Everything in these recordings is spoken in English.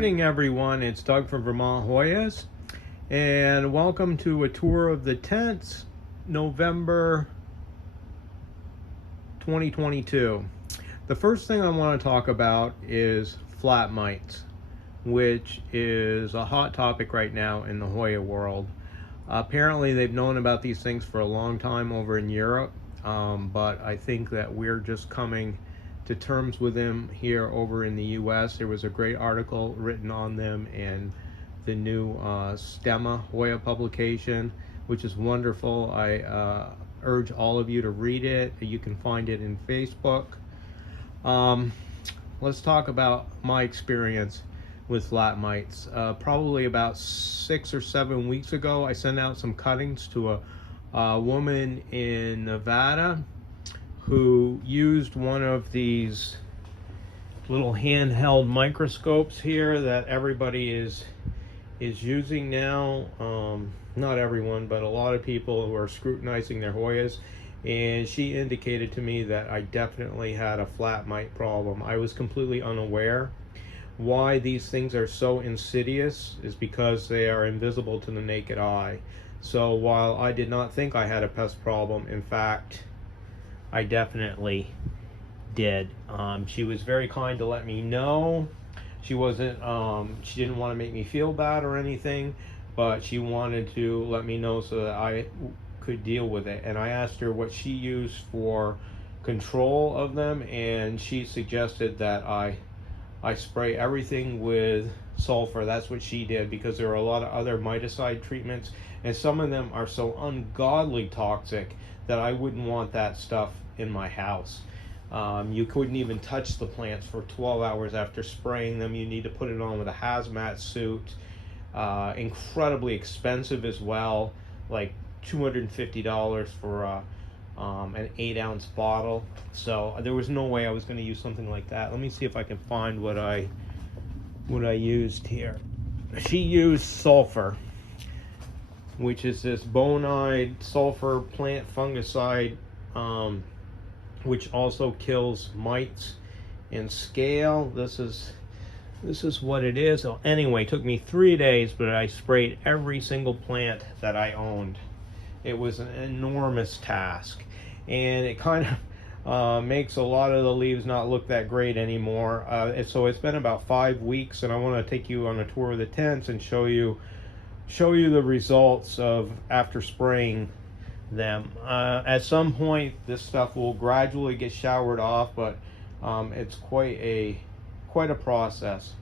morning, everyone. It's Doug from Vermont Hoyas, and welcome to a tour of the tents, November 2022. The first thing I want to talk about is flat mites, which is a hot topic right now in the Hoya world. Apparently, they've known about these things for a long time over in Europe, but I think that we're just coming to terms with them here over in the US. There was a great article written on them in the new Stemma Hoya publication, which is wonderful. I urge all of you to read it. You can find it in Facebook. Let's talk about my experience with flat mites. Probably about 6 or 7 weeks ago, I sent out some cuttings to a woman in Nevada who used one of these little handheld microscopes here that everybody is using now. Not everyone, but a lot of people who are scrutinizing their Hoyas. And she indicated to me that I definitely had a flat mite problem. I was completely unaware. Why these things are so insidious is because they are invisible to the naked eye. So while I did not think I had a pest problem, in fact, I definitely did. She was very kind to let me know. She wasn't, she didn't want to make me feel bad or anything, but she wanted to let me know so that I could deal with it. And I asked her what she used for control of them, and she suggested that I spray everything with sulfur. That's what she did, because there are a lot of other miticide treatments, and some of them are so ungodly toxic that I wouldn't want that stuff in my house. You couldn't even touch the plants for 12 hours after spraying them. You need to put it on with a hazmat suit. Incredibly expensive as well, like $250 for an 8-ounce bottle. So there was no way I was going to use something like that. Let me see if I can find what I used here. She used sulfur, which is this bonide sulfur plant fungicide, which also kills mites and scale. This is what it is. So anyway, it took me 3 days, but I sprayed every single plant that I owned. It was an enormous task, and it kind of makes a lot of the leaves not look that great anymore. So it's been about 5 weeks, and I want to take you on a tour of the tents and show you the results of after spraying them. At some point this stuff will gradually get showered off, but it's quite a process.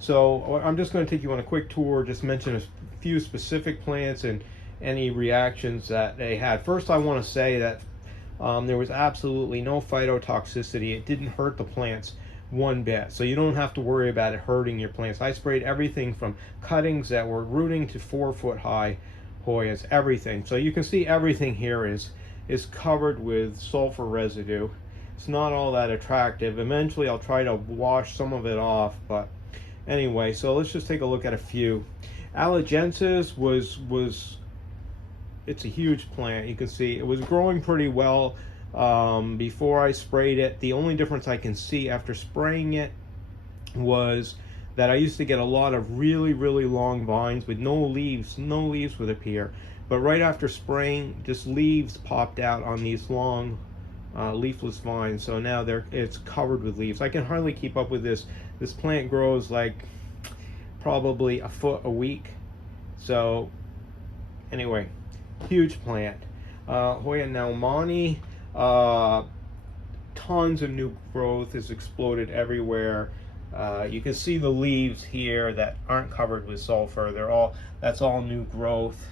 So I'm just going to take you on a quick tour, just mention a few specific plants and any reactions that they had. First, I want to say that there was absolutely no phytotoxicity. It didn't hurt the plants one bit, so you don't have to worry about it hurting your plants. I sprayed everything from cuttings that were rooting to 4-foot high Hoyas, everything. So you can see everything here is covered with sulfur residue. It's not all that attractive. Eventually I'll try to wash some of it off, but anyway, so let's just take a look at a few. Allegensis was it's a huge plant. You can see it was growing pretty well before I sprayed it. The only difference I can see after spraying it was that I used to get a lot of really long vines with no leaves would appear. But right after spraying, just leaves popped out on these long leafless vines. So now it's covered with leaves. I can hardly keep up with this. This plant grows like probably a foot a week. So anyway, huge plant. Hoya naumani, tons of new growth has exploded everywhere. You can see the leaves here that aren't covered with sulfur. That's all new growth.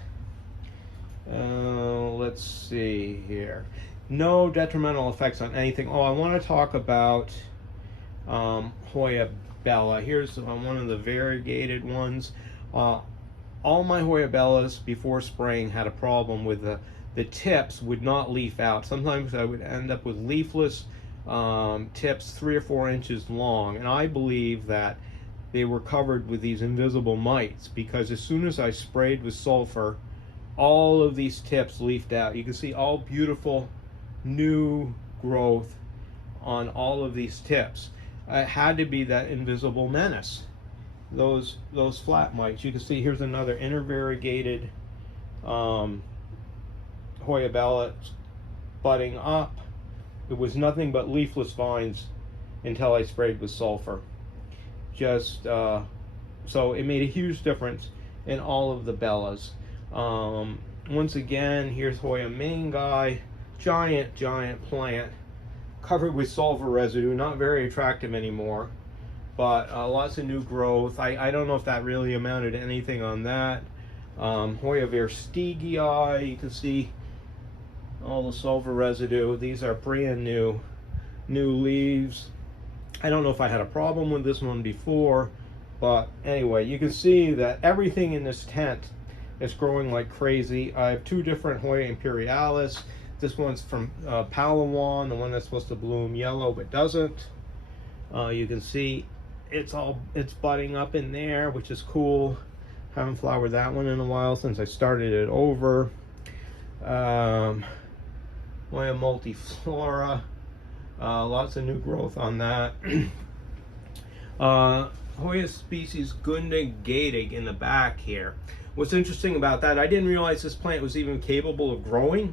Let's see here. No detrimental effects on anything. Oh, I want to talk about Hoya Bella. Here's one of the variegated ones. All my Hoya Bellas before spraying had a problem with the tips would not leaf out. Sometimes I would end up with leafless tips 3 or 4 inches long, and I believe that they were covered with these invisible mites, because as soon as I sprayed with sulfur, all of these tips leafed out. You can see all beautiful new growth on all of these tips. It had to be that invisible menace. those flat mites. You can see here's another intervariegated Hoya bella budding up. It was nothing but leafless vines until I sprayed with sulfur. Just so it made a huge difference in all of the bellas. Once again, here's Hoya main guy, giant plant, covered with sulfur residue, not very attractive anymore, but lots of new growth. I don't know if that really amounted to anything on that. Hoya versteegii, you can see all the sulfur residue. These are brand new leaves. I don't know if I had a problem with this one before, but anyway, you can see that everything in this tent is growing like crazy. I have two different Hoya imperialis. This one's from Palawan, the one that's supposed to bloom yellow but doesn't. You can see it's budding up in there, which is cool. Haven't flowered that one in a while since I started it over. Hoya multiflora, lots of new growth on that. Hoya species Gunda gatig in the back here. What's interesting about that, I didn't realize this plant was even capable of growing,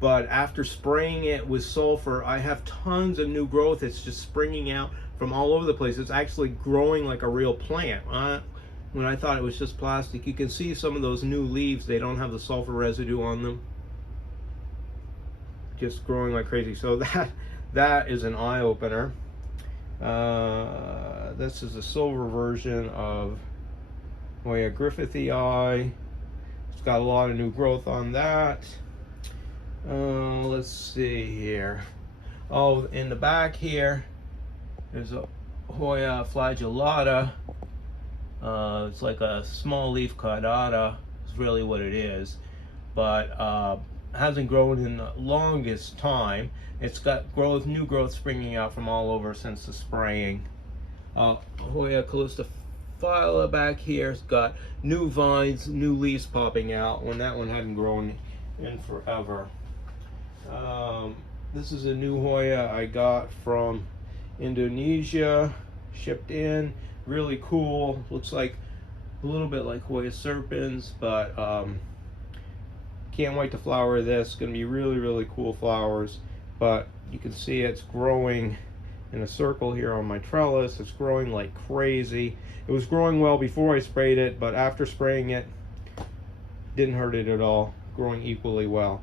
but after spraying it with sulfur, I have tons of new growth. It's just springing out from all over the place. It's actually growing like a real plant. When I thought it was just plastic, you can see some of those new leaves, they don't have the sulfur residue on them. Just growing like crazy. So that is an eye-opener. This is a silver version of Hoya griffithii. It's got a lot of new growth on that. Let's see here. Oh, in the back here, there's a Hoya flagellata. It's like a small leaf cordata. It's really what it is, but hasn't grown in the longest time. It's got new growth springing out from all over since the spraying. Hoya calistophylla back here has got new vines, new leaves popping out when that one hadn't grown in forever. This is a new Hoya I got from Indonesia, shipped in. Really cool. Looks like a little bit like Hoya serpens, but can't wait to flower this. Going to be really cool flowers. But you can see it's growing in a circle here on my trellis. It's growing like crazy. It was growing well before I sprayed it, but after spraying it, didn't hurt it at all. Growing equally well.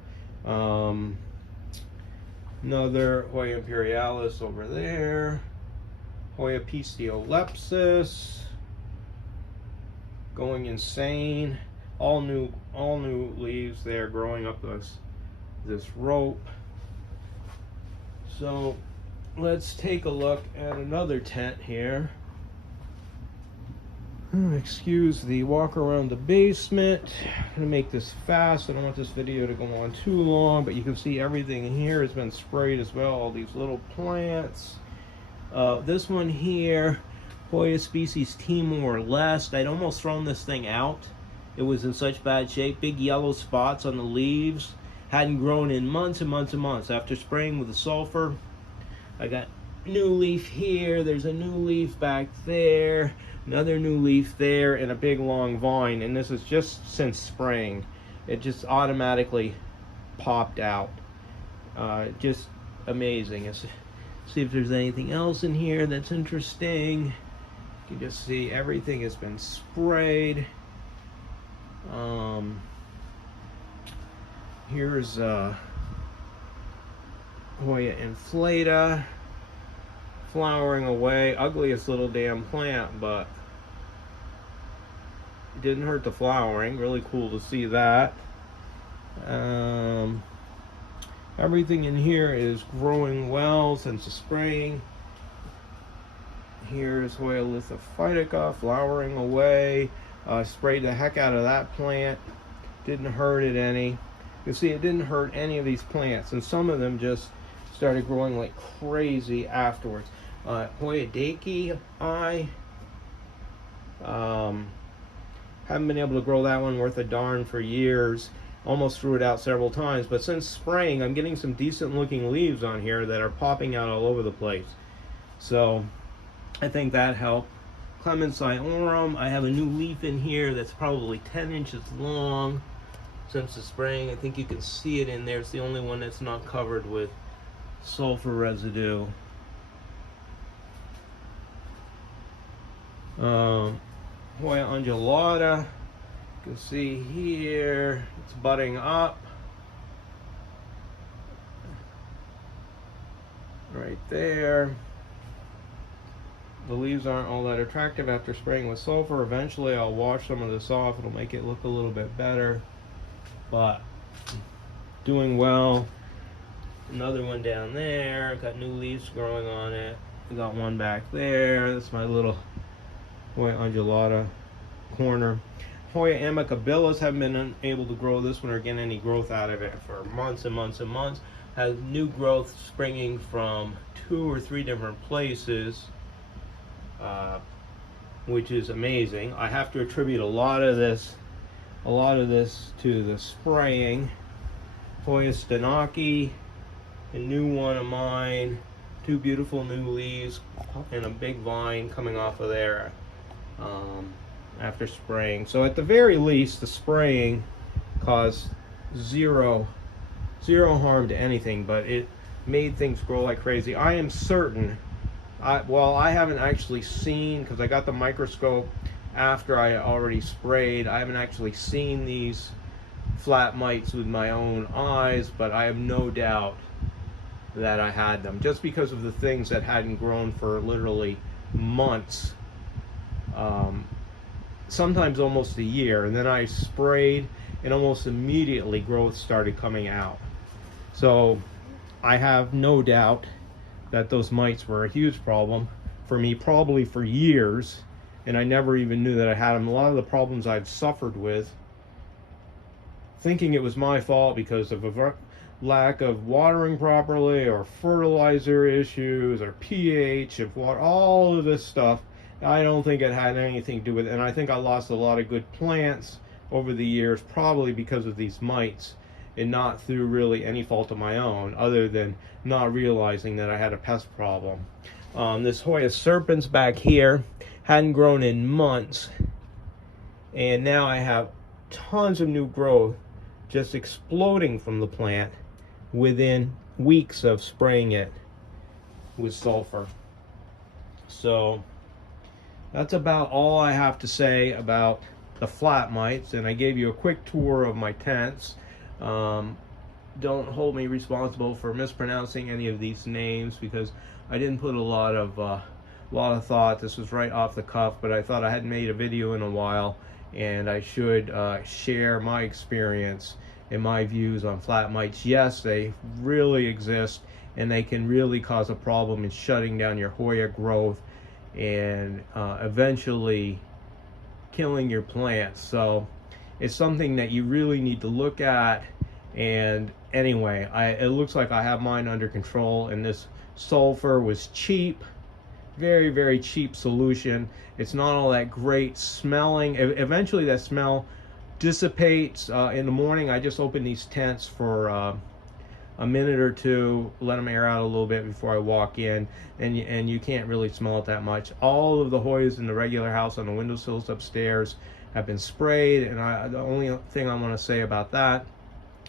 Another Hoya imperialis over there. Hoya pistiolepsis, going insane. All new leaves there, growing up this rope. So let's take a look at another tent here. Excuse the walk around the basement. I'm gonna make this fast. I don't want this video to go on too long, but you can see everything in here has been sprayed as well. All these little plants. This one here, Hoya species Timor-Leste. I'd almost thrown this thing out. It was in such bad shape. Big yellow spots on the leaves. Hadn't grown in months and months and months. After spraying with the sulfur, I got new leaf here. There's a new leaf back there. Another new leaf there, and a big long vine. And this is just since spraying. It just automatically popped out. Just amazing. See if there's anything else in here that's interesting. You can just see everything has been sprayed. Here's Hoya inflata, flowering away. Ugliest little damn plant, but it didn't hurt the flowering. Really cool to see that. Everything in here is growing well since the spraying. Here's Hoya lithophytica flowering away. Sprayed the heck out of that plant. Didn't hurt it any. You can see it didn't hurt any of these plants, and some of them just started growing like crazy afterwards. Hoya dakii, haven't been able to grow that one worth a darn for years. Almost threw it out several times, but since spraying, I'm getting some decent looking leaves on here that are popping out all over the place. So I think that helped. Clemensiorum. I have a new leaf in here that's probably 10 inches long since the spraying. I think you can see it in there. It's the only one that's not covered with sulfur residue. Hoya undulata, you can see here, it's budding up. Right there. The leaves aren't all that attractive after spraying with sulfur. Eventually I'll wash some of this off. It'll make it look a little bit better. But doing well. Another one down there. Got new leaves growing on it. I got one back there. That's my little Hoya undulata corner. Hoya amicabilis, haven't been able to grow this one or get any growth out of it for months and months and months. Has new growth springing from 2 or 3 different places, which is amazing. I have to attribute a lot of this to the spraying. Hoya stanaki, a new one of mine, 2 beautiful new leaves and a big vine coming off of there after spraying. So at the very least, the spraying caused zero harm to anything, but it made things grow like crazy. I am certain, I haven't actually seen, because I got the microscope after I already sprayed, I haven't actually seen these flat mites with my own eyes, but I have no doubt that I had them, just because of the things that hadn't grown for literally months, sometimes almost a year, and then I sprayed and almost immediately growth started coming out. So I have no doubt that those mites were a huge problem for me, probably for years, and I never even knew that I had them. A lot of the problems I've suffered with, thinking it was my fault because of a lack of watering properly, or fertilizer issues, or pH of water, all of this stuff, I don't think it had anything to do with it. And I think I lost a lot of good plants over the years, probably because of these mites, and not through really any fault of my own, other than not realizing that I had a pest problem. This Hoya serpens back here hadn't grown in months, and now I have tons of new growth just exploding from the plant within weeks of spraying it with sulfur. So that's about all I have to say about the flat mites, and I gave you a quick tour of my tents. Don't hold me responsible for mispronouncing any of these names, because I didn't put a lot of thought. This was right off the cuff, but I thought I hadn't made a video in a while, and I should share my experience and my views on flat mites. Yes, they really exist, and they can really cause a problem in shutting down your Hoya growth and eventually killing your plants. So it's something that you really need to look at. And anyway, it looks like I have mine under control, and this sulfur was cheap, very, very cheap solution. It's not all that great smelling. Eventually that smell dissipates. In the morning I just open these tents for a minute or two, let them air out a little bit before I walk in, and you can't really smell it that much. All of the Hoyas in the regular house on the windowsills upstairs have been sprayed, and the only thing I want to say about that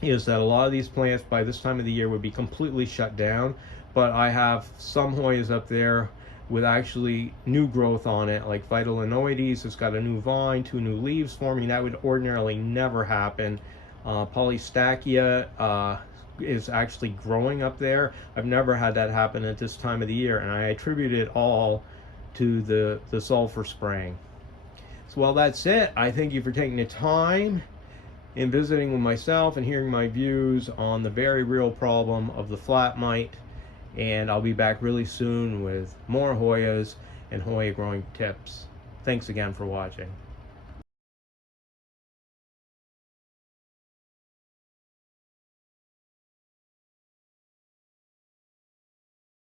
is that a lot of these plants by this time of the year would be completely shut down, but I have some Hoyas up there with actually new growth on it, like Vitalinoides. It's got a new vine, 2 new leaves forming. That would ordinarily never happen. Polystachya is actually growing up there. I've never had that happen at this time of the year, and I attribute it all to the sulfur spraying. So, well, that's it. I thank you for taking the time in visiting with myself and hearing my views on the very real problem of the flat mite, and I'll be back really soon with more Hoyas and Hoya growing tips. Thanks again for watching.